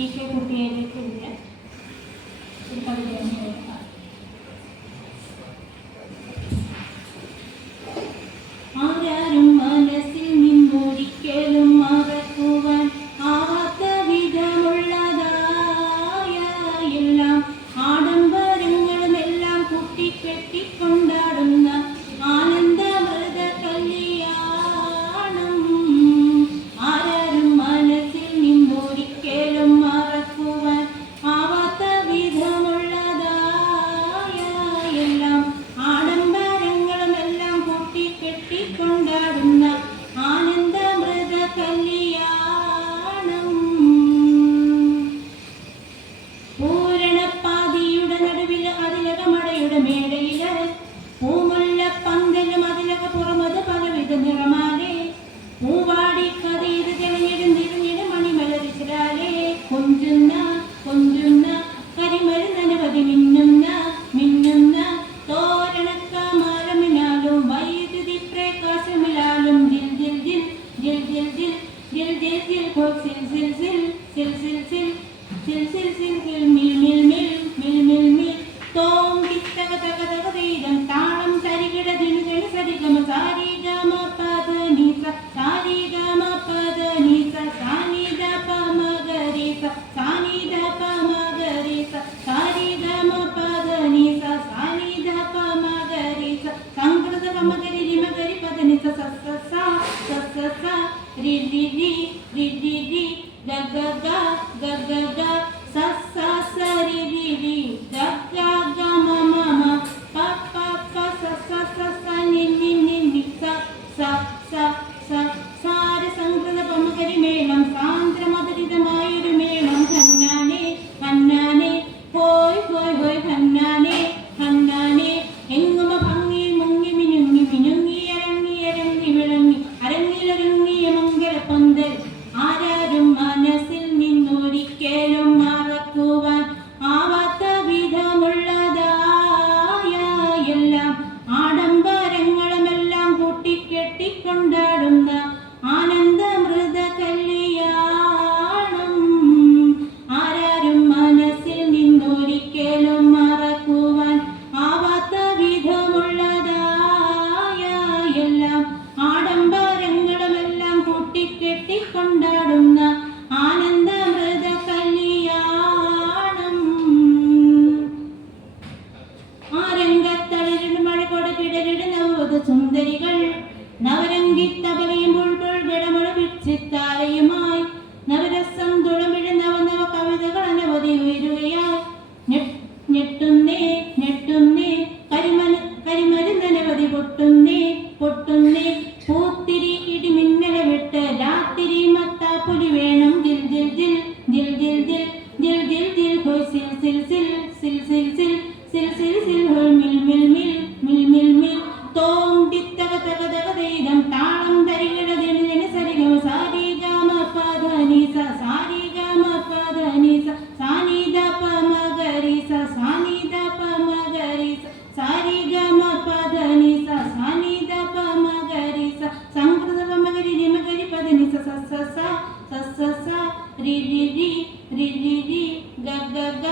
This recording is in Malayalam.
ഈശോ കുട്ടിയിലേക്കുള്ള ഒരു കവിതയാണ് കേൾക്കാം. ആരാരും മനസ്സിൽ നിന്നൊരിക്കലും മറക്കുവാൻ ആവാത്ത വിധമുള്ളതായ എല്ലാം ആഡംബരങ്ങളും എല്ലാം കുട്ടിക്കെട്ടിക്കൊണ്ടാടുന്ന ആനന്ദമൃത കല്യാണം. ആരാരും മനസ്സിൽ നിന്നൊരിക്കലും മറക്കുവാൻ ആവാത്ത വിധമുള്ളതായ എല്ലാം ആഡംബരങ്ങളും എല്ലാം കുട്ടിക്കെട്ടിക്കൊണ്ടാടുന്ന ആനന്ദമൃത കല്യാണം. പൂരണപ്പാതിയുടെ നടുവിൽ അതിലകമടയുടെ മേടയില് പൂമുല്ല പന്തലും അതിലക പുറമത് പലവിധ നിറമാലേ പൂവാടി കഥയത് തെളിഞ്ഞിടും മണിമലരിച്ചിലാലേ കൊഞ്ചുന്ന കൊഞ്ചുന്ന കരിമരുന്നനവധി മിന്നുന്ന മിന്നുന്ന തോരണക്കമാരമിനാലും വൈദ്യുതി പ്രകാശമിലാലും ജിൽ ജിൽ ജിൽ ജിൽ ജിൽ ജിൽ ജിൽ ജിൽ ജിൽ സിൽ സിൽ സിൽ സിൽ സിൽ സിൽ സിൽ സിൽ സിൽ മിൽ മിൽ മിൽ മിൽ മിൽ മിൽ തോം കിത്തക തക തക തീരം താളം സരികിട ദിനുകണി സരിഗമ സാരി ഗമ പദ നീസ സാരി ഗമ പദ നീസ സാനി ദ പ മ ഗ രി സ സാനി ദ പ മ ഗ രി സ സാരി ഗമ പദ നീസ സാനി ദ പ മ ഗ രി സ സംകൃത പ മ ഗ രി രി മ ഗ രി പദ നീസ സ സ സ സ സ സ രി രി രി രി രി രി ഗ ഗ ഗ ഗ ഗ ഗ സ സ സ രി രി രി ഗ ഗ ഗ മ മ മ പ പ പ സ സ സ സ നി നി നി നി സ സ സ സ സാര സംകൃത പമകരി മേളം സാന്ദ്രമധുരിതമായൊരു മേളം ഹന്നാനെ ഹന്നാനെ ഹോയ് ഹോയ് ഹോയ് ഹന്നാനെ ഹന്നാനെ എങ്ങുമ ഭംഗി മുങ്ങി മിനുങ്ങി മിനുങ്ങി അരങ്ങി അരങ്ങി വിളങ്ങി അരങ്ങിലൊരുങ്ങിയ മംഗള പന്തൽ. ആരാരും മനസ്സിൽ നിന്നൊരിക്കലും മറക്കുവാൻ ആവാത്ത വിധമുള്ളതായ എല്ലാം ആഡംബരങ്ങളുമെല്ലാം കൂട്ടിക്കെട്ടിക്കൊണ്ടാടുന്ന ആനന്ദമൃത കല്യാണം. ആരാരും മനസ്സിൽ നിന്നൊരിക്കലും മറക്കുവാൻ ആവാത്ത വിധമുള്ളതായ എല്ലാം ആഡംബരങ്ങളുമെല്ലാം കൂട്ടിക്കെട്ടിക്കൊണ്ടാടുന്ന ആനന്ദമൃത കല്യാണം. ആരംഗത്തളിരിടും മഴകൊട കിടരിട് നവവധ സുന്ദരികൾ നവരംഗി തബലയും ബുൾബുൾ ഗടമഴ വിച്ചിത്താരയുമായി നവരസം തുളമിഴ നവനവ കവിതകൾ അനവധി ഉയരുകയാൽ ഞെട്ടുന്നേ ഞെട്ടുന്നേ കരിമരുന്നനവധി പൊട്ടുന്നേ പൊട്ടുന്നേ പൂത്തിരി ഇടിമിന്നല വിട്ട് രാത്തിരി മത്താപ്പുലി വേണം ജിൽ ജിൽ ജിൽ ജിൽ ജിൽ ജിൽ ജിൽ ജിൽ ജിൽ ഹോയ് സിൽ സിൽ സിൽ സിൽ സിൽ സിൽ സിൽ സിൽ സിൽ ഹോയ് മിൽ മിൽ മിൽ മിൽ മിൽ മിൽ തോം ടിത്തക തക തക ദൈദം താളം തരികിട ദിനുജനി സരിഗമ സാരി ഗമ പദ നീസ സാരി ഗമ പദ നീസ സാനി ദ പ മ ഗ രി സ സാനി ദ പ മ ഗ രി സ സാരി ഗമ പദ നീസ സാനി ദ പ മ ഗ രി സ സംകൃത പ മ ഗ രി രി മ ഗ രി പദ നീസ സ സ സ സ സ സ രി രി രി രി രി രി ഗ ഗ ഗ